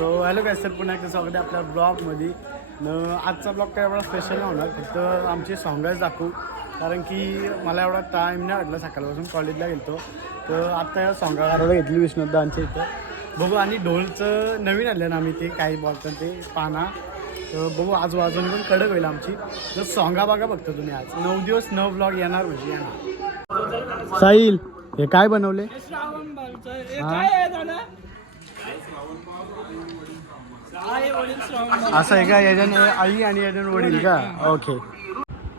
So hello काय sir, पुन्हा एकदा स्वागत आहे आपल्या ब्लॉगमध्ये. आजचा ब्लॉग काय एवढा स्पेशल नाही होणार, फक्त आमची सॉंगच दाखवू. कारण की मला एवढा टाईम नाही वाटला, सकाळपासून कॉलेजला गेलो. तर आत्ता या सॉंगा करायला घेतली विष्णुदांच्या इथं. बघू. आणि ढोलचं नवीन आणलं ना आम्ही, ते काही बोलतात ते पाना. तर बघू आज वाजून पण कडक होईल आमची. तर सॉंगा बघा बघतो तुम्ही. आज 9 दिवस 9 ब्लॉग येणार म्हणजे येणार. साहिल, हे काय बनवले? असं आहे का? याच्याने आई आणि याच्याने वडील का? ओके.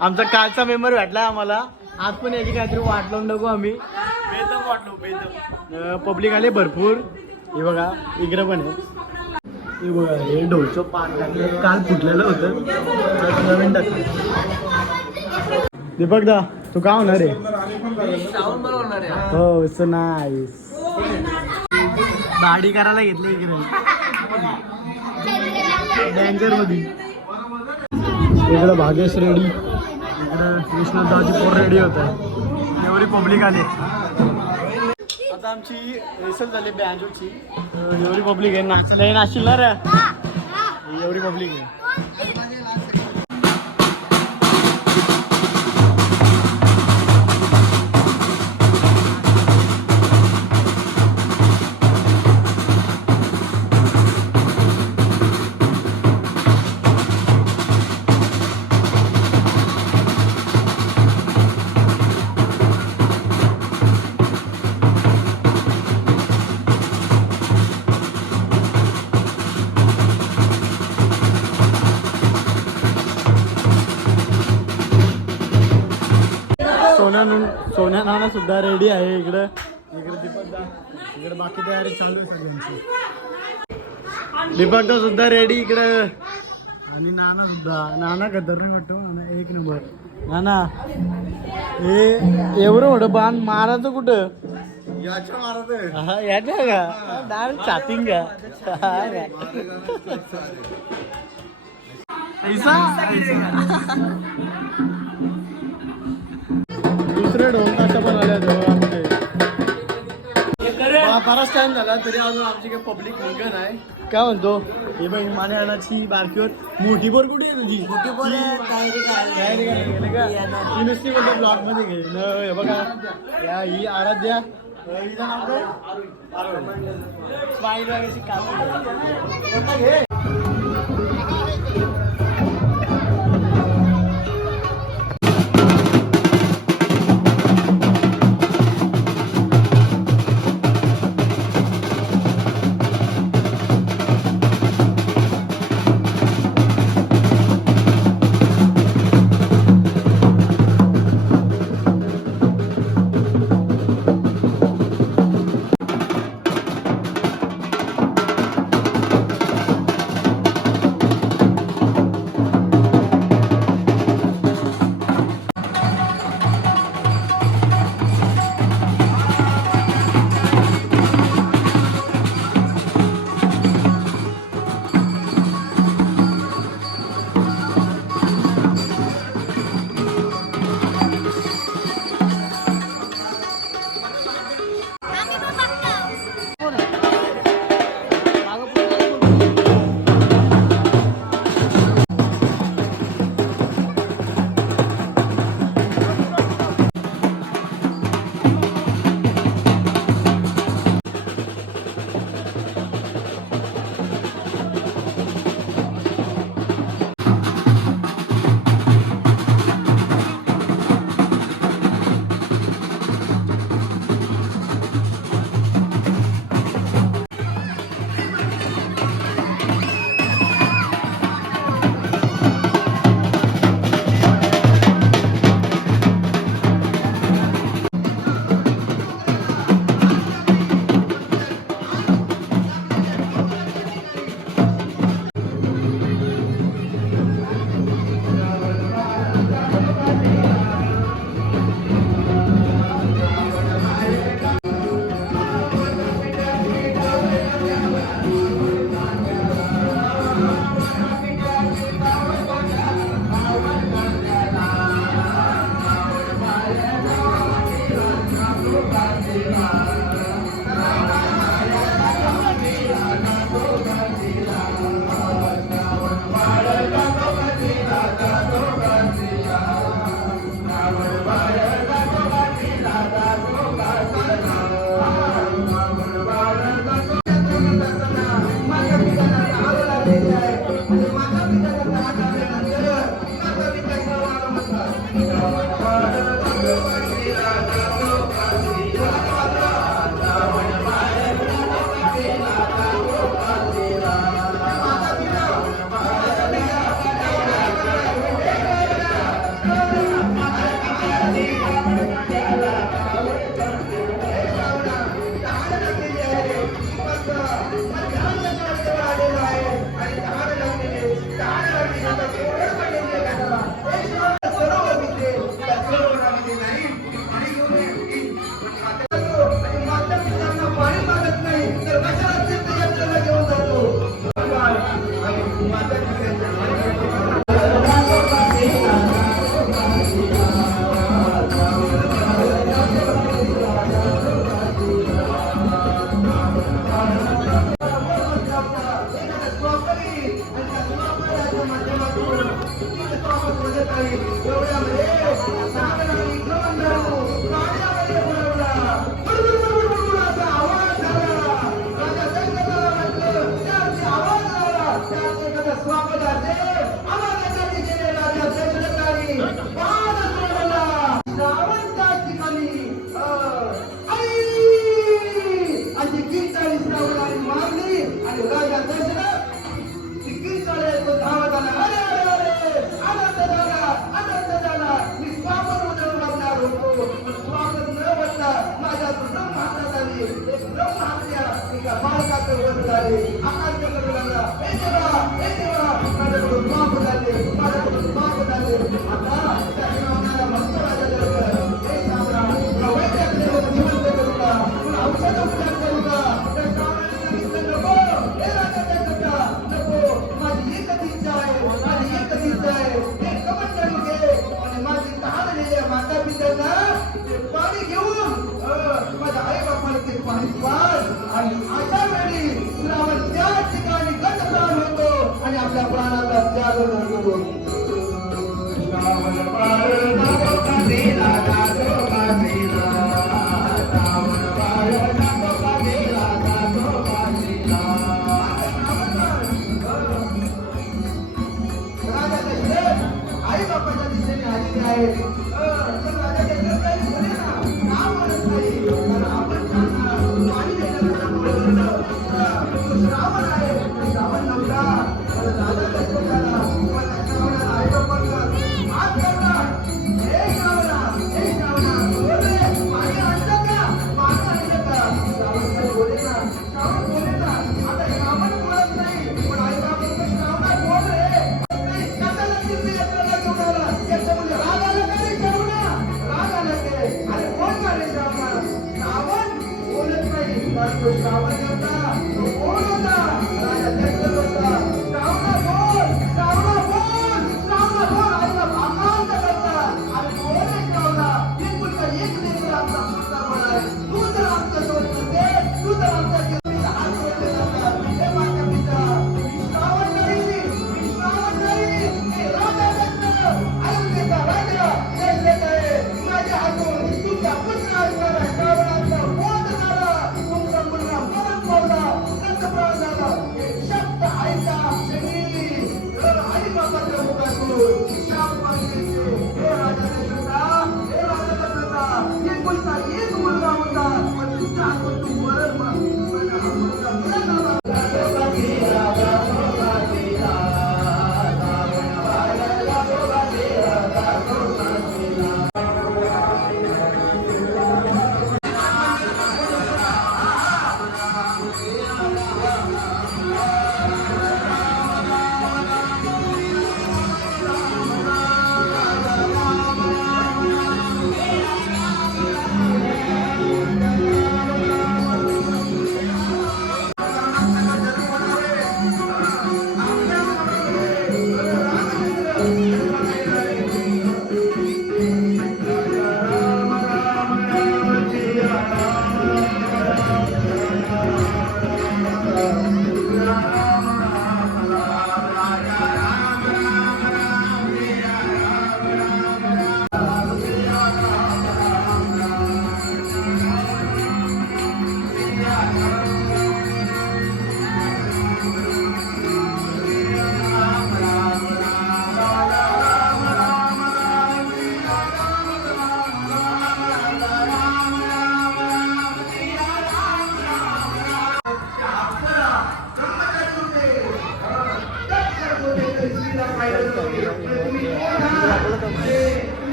आमचा कालचा मेंबर भेटला आम्हाला. आज पण याची काहीतरी वाट लावून टाकू आम्ही. बेदम वाटलो, बेदम. पब्लिक आले भरपूर. हे बघा इकडं पण आहे. हे बघा, हे ढोलचं पान टाकलं. काल फुटलेलं होतं, नवीन टाकलं. दीपक दा, तू काय होणार आहे? हो, सो नाईस. दाढी करायला घेतली इकडे डेंजर मध्ये. इकडं भागेश रेडी, इकडं विष्णुदाची पोर रेडी होत आहे. एवढी पब्लिक आली. आता आमची रिसर्च झाली बँजोची. एवढी पब्लिक आहे. नाचलं नाचशील ना रे, एवढी पब्लिक आहे. सोन्या नाना सुद्धा रेडी आहे. इकडं दीपकदा, इकडे बाकी तयारी चालू आहे सगळ्यांची. दीपकदा सुद्धा रेडी इकडं. आणि नाना सुद्धा. नाना खतरनाक वाटतो. नाना एक नंबर. नाना हे एवढं मोठं बाण मारायचं कुठं? याच्या मारायचं. हा, याच्या का? डायरेक्ट छातींग का? ऐसा दुसरे ढोल ताशा पण आल्या आमचे. बराच टाइम झाला तरी अजून आमची काही पब्लिक निघत नाही. काय म्हणतो? हे बघ, मानेची बारकीवर मोठी बोर कुठे आहे तुझी? तयारी करायला का? ती नुसती बोलतो ब्लॉग मध्ये घे. हे बघा, या ही आराध्या. हिचं नाव काय? स्माईल वगैरे काम घे.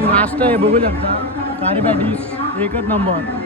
नाश्ता आहे बघू शकता, कारी पॅटीस एकच नंबर.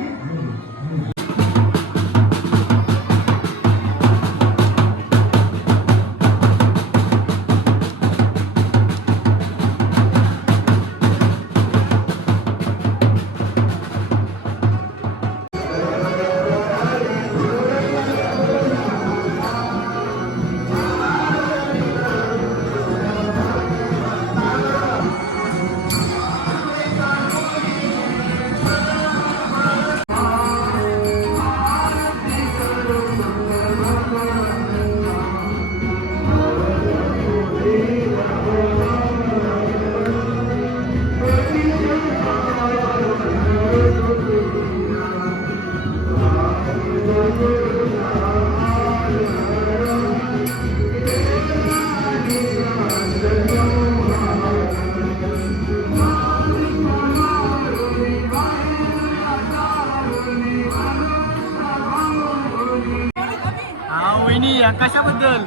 कशाबद्दल?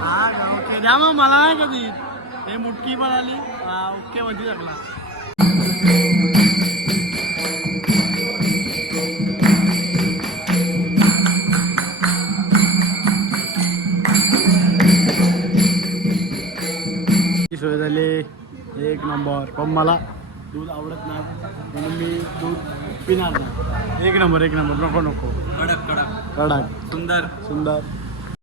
हा ओके द्या मग, मला नाही कधी हे मुटकी पण आली. ओके मध्ये टाकला. सोय झाली एक नंबर. पण मला दूध आवडत नाही म्हणून मी दूध पिणार नाही. एक नंबर नको नको. कडक कडक कडक सुंदर सुंदर.